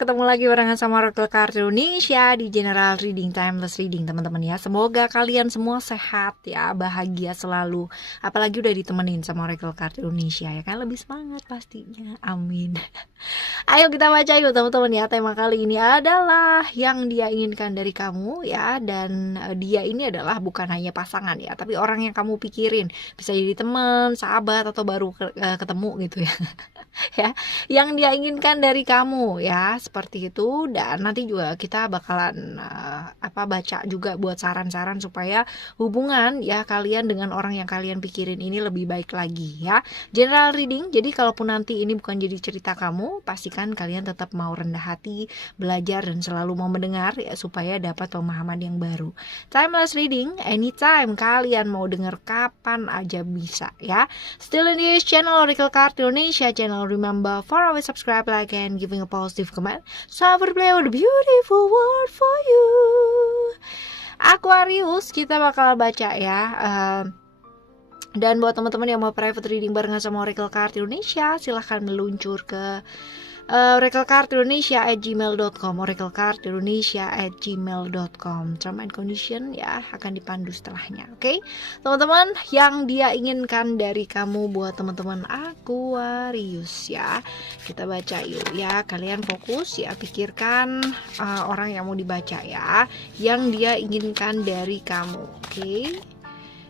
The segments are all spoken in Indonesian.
ketemu lagi barengan sama Oracle Card Indonesia di General Reading, Timeless Reading teman-teman ya. Semoga kalian semua sehat ya, bahagia selalu. Apalagi udah ditemenin sama Oracle Card Indonesia ya kan, lebih semangat pastinya. Amin. Ayo kita baca yuk teman-teman ya. Tema kali ini adalah yang dia inginkan dari kamu ya. Dan dia ini adalah bukan hanya pasangan ya, tapi orang yang kamu pikirin. Bisa jadi teman, sahabat, atau baru ketemu gitu ya. Ya, yang dia inginkan dari kamu ya, seperti itu. Dan nanti juga kita bakalan baca juga buat saran-saran supaya hubungan ya kalian dengan orang yang kalian pikirin ini lebih baik lagi ya. General reading, jadi kalaupun nanti ini bukan jadi cerita kamu, pastikan kalian tetap mau rendah hati, belajar dan selalu mau mendengar ya, supaya dapat pemahaman yang baru. Timeless reading, anytime kalian mau dengar, kapan aja bisa ya. Still in this channel Oracle Card Indonesia channel. Remember, for always subscribe, like, and giving a positive comment. So I will play with a beautiful word for you. Aquarius, kita bakal baca ya. Dan buat teman-teman yang mau private reading barengan sama Oracle Card Indonesia, silahkan meluncur ke oraclecardindonesia@gmail.com, oraclecardindonesia@gmail.com. Term and condition ya akan dipandu setelahnya. Oke, teman-teman, yang dia inginkan dari kamu buat teman-teman Aquarius ya. Kita baca yuk ya. Kalian fokus ya, pikirkan orang yang mau dibaca ya. Yang dia inginkan dari kamu. Oke.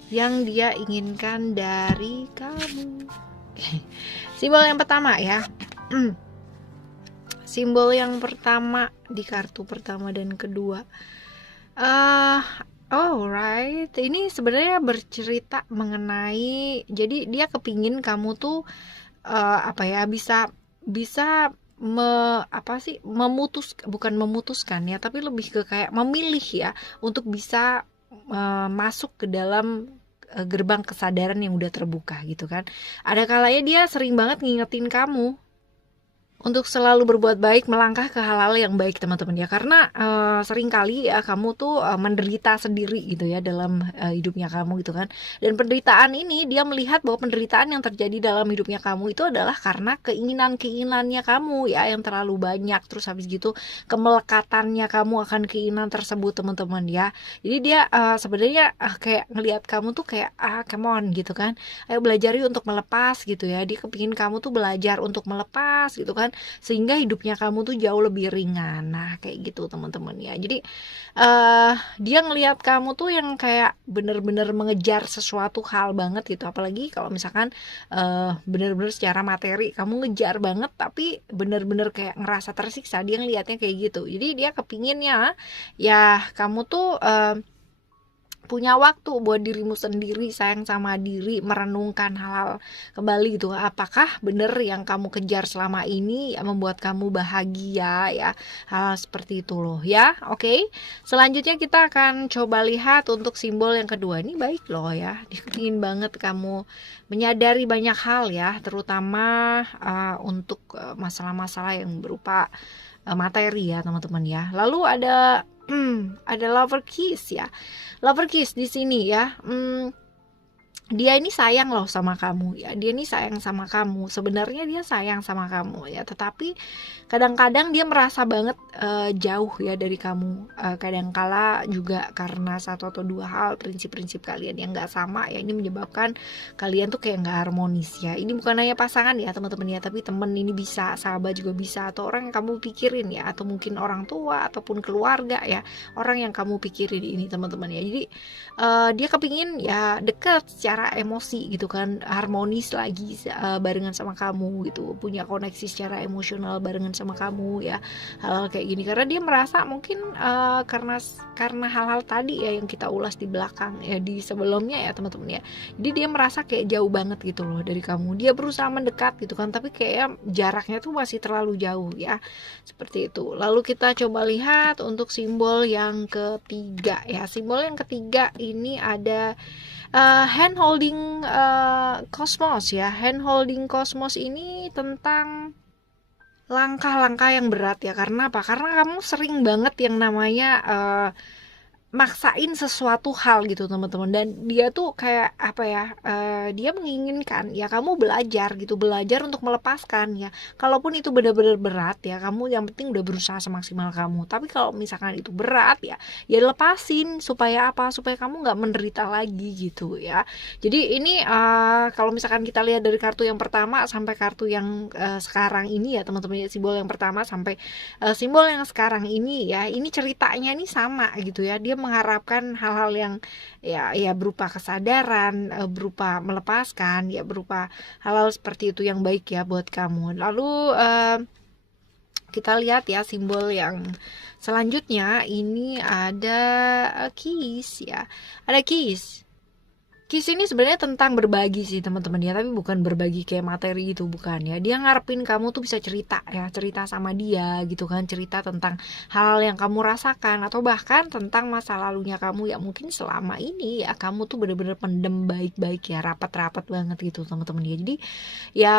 Yang dia inginkan dari kamu. Simbol yang pertama ya. Simbol yang pertama di kartu pertama dan kedua. Alright, ini sebenarnya bercerita mengenai, jadi dia kepingin kamu tuh bisa bukan memutuskan ya, tapi lebih ke kayak memilih ya, untuk bisa masuk ke dalam gerbang kesadaran yang udah terbuka gitu kan. Ada kalanya dia sering banget ngingetin kamu untuk selalu berbuat baik, melangkah ke hal-hal yang baik teman-teman ya. Karena seringkali ya kamu tuh menderita sendiri gitu ya dalam hidupnya kamu gitu kan. Dan penderitaan ini, dia melihat bahwa penderitaan yang terjadi dalam hidupnya kamu itu adalah karena keinginannya kamu ya yang terlalu banyak. Terus habis gitu kemelekatannya kamu akan keinginan tersebut teman-teman ya. Jadi dia sebenarnya kayak ngelihat kamu tuh kayak come on gitu kan. Ayo belajar yuk untuk melepas gitu ya. Dia kepingin kamu tuh belajar untuk melepas gitu kan, sehingga hidupnya kamu tuh jauh lebih ringan. Nah kayak gitu teman-teman ya. Jadi dia ngelihat kamu tuh yang kayak bener-bener mengejar sesuatu hal banget gitu. Apalagi kalau misalkan bener-bener secara materi kamu ngejar banget, tapi bener-bener kayak ngerasa tersiksa. Dia ngelihatnya kayak gitu. Jadi dia kepinginnya ya kamu tuh punya waktu buat dirimu sendiri, sayang sama diri, merenungkan hal-hal kembali gitu. Apakah benar yang kamu kejar selama ini yang membuat kamu bahagia ya? Hal seperti itu loh ya. Oke. Selanjutnya kita akan coba lihat untuk simbol yang kedua. Ini baik loh ya. Ingin banget kamu menyadari banyak hal ya, terutama untuk masalah-masalah yang berupa materi ya teman-teman ya. Lalu ada lover kiss ya. Lover kiss di sini ya. Dia ini sayang loh sama kamu ya. Dia ini sayang sama kamu. Sebenarnya dia sayang sama kamu ya. Tetapi kadang-kadang dia merasa banget jauh ya dari kamu. Kadangkala juga karena satu atau dua hal, prinsip-prinsip kalian yang gak sama ya. Ini menyebabkan kalian tuh kayak gak harmonis ya. Ini bukan hanya pasangan ya teman-teman ya. Tapi temen ini bisa, sahabat juga bisa. Atau orang yang kamu pikirin ya. Atau mungkin orang tua ataupun keluarga ya. Orang yang kamu pikirin ini teman-teman ya. Jadi dia kepingin ya dekat secara emosi gitu kan, harmonis lagi barengan sama kamu gitu, punya koneksi secara emosional barengan sama kamu ya, hal-hal kayak gini. Karena dia merasa mungkin karena hal-hal tadi ya yang kita ulas di belakang ya, di sebelumnya ya teman-teman ya. Jadi dia merasa kayak jauh banget gitu loh dari kamu. Dia berusaha mendekat gitu kan, tapi kayak jaraknya tuh masih terlalu jauh ya, seperti itu. Lalu kita coba lihat untuk simbol yang ketiga ya. Simbol yang ketiga ini ada hand holding cosmos ya. Hand holding cosmos ini tentang langkah-langkah yang berat ya. Karena apa? Karena kamu sering banget yang namanya maksain sesuatu hal gitu teman-teman, dan dia tuh kayak apa ya, dia menginginkan ya kamu belajar gitu, belajar untuk melepaskan ya, kalaupun itu benar-benar berat ya, kamu yang penting udah berusaha semaksimal kamu. Tapi kalau misalkan itu berat ya, ya lepasin, supaya apa, supaya kamu nggak menderita lagi gitu ya. Jadi ini kalau misalkan kita lihat dari kartu yang pertama sampai kartu yang sekarang ini ya teman-teman ya, simbol yang pertama sampai simbol yang sekarang ini ya, ini ceritanya ini sama gitu ya. Dia mengharapkan hal-hal yang ya berupa kesadaran, berupa melepaskan, ya berupa hal-hal seperti itu yang baik ya buat kamu. Lalu kita lihat ya simbol yang selanjutnya, ini ada keys ya. Ada keys. Kis ini sebenarnya tentang berbagi sih teman-teman ya, tapi bukan berbagi kayak materi gitu, bukan ya. Dia ngarepin kamu tuh bisa cerita ya, cerita sama dia gitu kan, cerita tentang hal yang kamu rasakan, atau bahkan tentang masa lalunya kamu ya, mungkin selama ini ya kamu tuh bener-bener pendem baik-baik ya, rapat-rapat banget gitu teman-teman ya. Jadi ya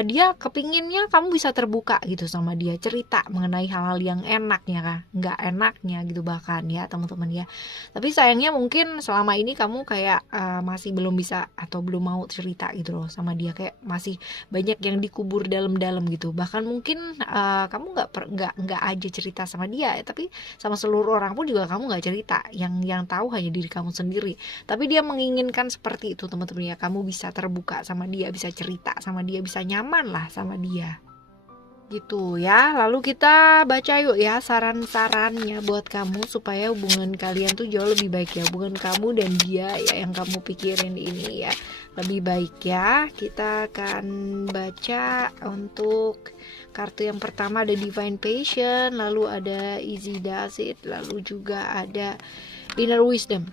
dia kepinginnya kamu bisa terbuka gitu sama dia, cerita mengenai hal-hal yang enaknya kan, nggak enaknya gitu bahkan ya teman-teman ya. Tapi sayangnya mungkin selama ini kamu kayak masih belum bisa atau belum mau cerita gitu loh sama dia, kayak masih banyak yang dikubur dalam-dalam gitu. Bahkan mungkin kamu nggak aja cerita sama dia ya, tapi sama seluruh orang pun juga kamu nggak cerita, yang tahu hanya diri kamu sendiri. Tapi dia menginginkan seperti itu teman-teman ya, kamu bisa terbuka sama dia, bisa cerita sama dia, bisa nyaman lah sama dia gitu ya. Lalu kita baca yuk ya saran-sarannya buat kamu supaya hubungan kalian tuh jauh lebih baik ya, hubungan kamu dan dia ya, yang kamu pikirin ini ya lebih baik ya. Kita akan baca untuk kartu yang pertama, ada Divine Passion, lalu ada Easy Does It, lalu juga ada Inner Wisdom.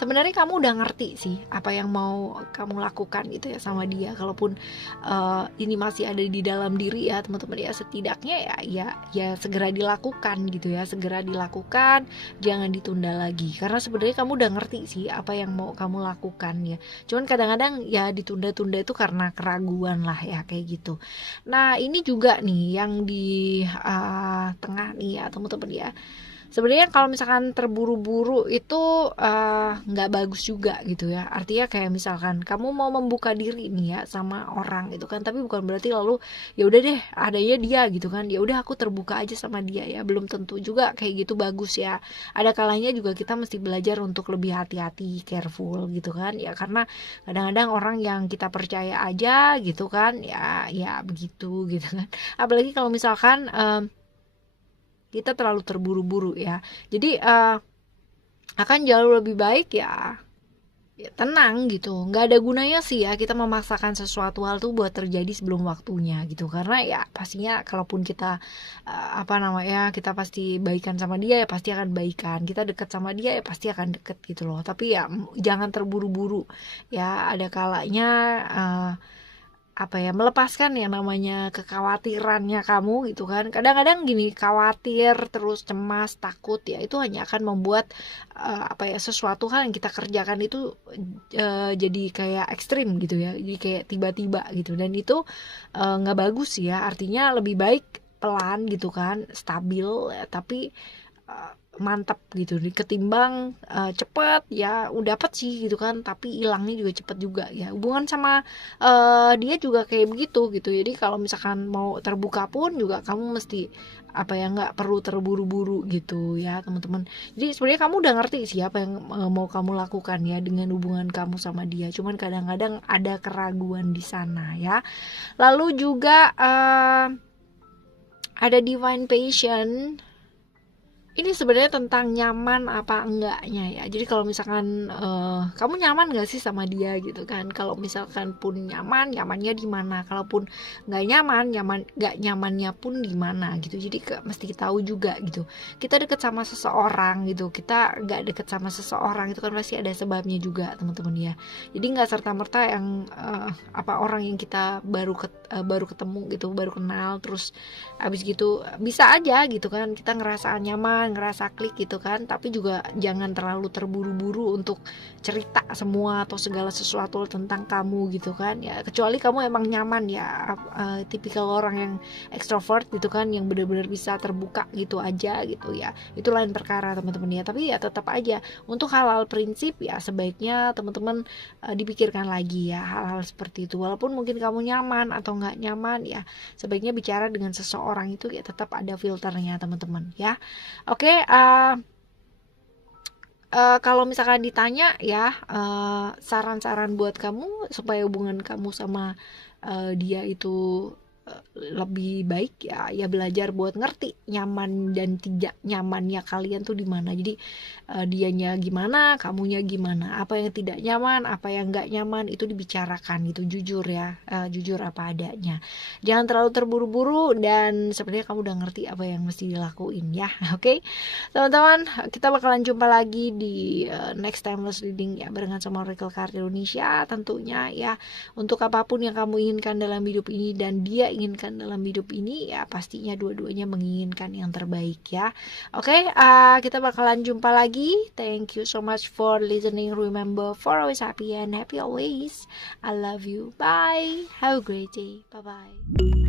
Sebenarnya kamu udah ngerti sih apa yang mau kamu lakukan gitu ya sama dia, kalaupun ini masih ada di dalam diri ya teman-teman ya, setidaknya ya segera dilakukan gitu ya, segera dilakukan, jangan ditunda lagi, karena sebenarnya kamu udah ngerti sih apa yang mau kamu lakukan ya. Cuman kadang-kadang ya ditunda-tunda itu karena keraguan lah ya, kayak gitu. Nah ini juga nih yang di tengah nih ya teman-teman ya, sebenarnya kalau misalkan terburu-buru itu nggak bagus juga gitu ya. Artinya kayak misalkan kamu mau membuka diri nih ya sama orang gitu kan, tapi bukan berarti lalu ya udah deh adanya dia gitu kan, ya udah aku terbuka aja sama dia ya, belum tentu juga kayak gitu bagus ya. Ada kalanya juga kita mesti belajar untuk lebih hati-hati, careful gitu kan ya, karena kadang-kadang orang yang kita percaya aja gitu kan ya begitu gitu kan. Apalagi kalau misalkan kita terlalu terburu-buru ya. Jadi akan jauh lebih baik ya tenang gitu. Nggak ada gunanya sih ya kita memaksakan sesuatu hal tuh buat terjadi sebelum waktunya gitu. Karena ya pastinya kalaupun kita kita pasti baikan sama dia ya pasti akan baikan. Kita deket sama dia ya pasti akan deket gitu loh. Tapi ya jangan terburu-buru ya. Ada kalanya melepaskan yang namanya kekhawatirannya kamu gitu kan. Kadang-kadang gini, khawatir terus cemas takut ya, itu hanya akan membuat sesuatu hal yang kita kerjakan itu jadi kayak ekstrim gitu ya, jadi kayak tiba-tiba gitu, dan itu nggak bagus ya. Artinya lebih baik pelan gitu kan, stabil tapi mantap gitu, ketimbang cepet ya udah dapet sih gitu kan, tapi hilangnya juga cepet juga ya. Hubungan sama dia juga kayak begitu gitu. Jadi kalau misalkan mau terbuka pun juga kamu mesti nggak perlu terburu-buru gitu ya teman-teman. Jadi sebenarnya kamu udah ngerti sih apa yang mau kamu lakukan ya dengan hubungan kamu sama dia, cuman kadang-kadang ada keraguan di sana ya. Lalu juga ada Divine Passion. Ini sebenarnya tentang nyaman apa enggaknya ya. Jadi kalau misalkan kamu nyaman gak sih sama dia gitu kan. Kalau misalkan pun nyaman, nyamannya di mana. Kalaupun nggak nyaman, nggak nyamannya pun di mana gitu. Jadi mesti tahu juga gitu. Kita deket sama seseorang gitu, kita nggak deket sama seseorang itu kan pasti ada sebabnya juga teman-teman ya. Jadi nggak serta-merta yang orang yang kita baru ketemu gitu, baru kenal terus abis gitu bisa aja gitu kan kita ngerasa nyaman ngerasa klik gitu kan, tapi juga jangan terlalu terburu-buru untuk cerita semua atau segala sesuatu tentang kamu gitu kan ya, kecuali kamu emang nyaman ya, tipikal orang yang ekstrovert gitu kan, yang benar-benar bisa terbuka gitu aja gitu ya, itu lain perkara teman-teman ya. Tapi ya tetap aja untuk hal-hal prinsip ya sebaiknya teman-teman dipikirkan lagi ya hal-hal seperti itu. Walaupun mungkin kamu nyaman atau nggak nyaman ya, sebaiknya bicara dengan seseorang itu ya tetap ada filternya teman-teman ya. Oke, kalau misalkan ditanya ya, saran-saran buat kamu supaya hubungan kamu sama dia itu lebih baik ya, ya belajar buat ngerti nyaman dan tidak nyamannya kalian tuh di mana. Jadi dianya gimana, kamunya gimana, apa yang tidak nyaman, apa yang nggak nyaman itu dibicarakan gitu, jujur ya, jujur apa adanya. Jangan terlalu terburu-buru dan sebenarnya kamu udah ngerti apa yang mesti dilakuin ya. Oke, teman-teman, kita bakalan jumpa lagi di next timeless reading ya barengan sama Oracle Card Indonesia tentunya ya. Untuk apapun yang kamu inginkan dalam hidup ini dan dia inginkan dalam hidup ini ya, pastinya dua-duanya menginginkan yang terbaik ya. Oke, kita bakalan jumpa lagi. Thank you so much for listening. Remember, for always happy and happy always. I love you. Bye. Have a great day. Bye bye.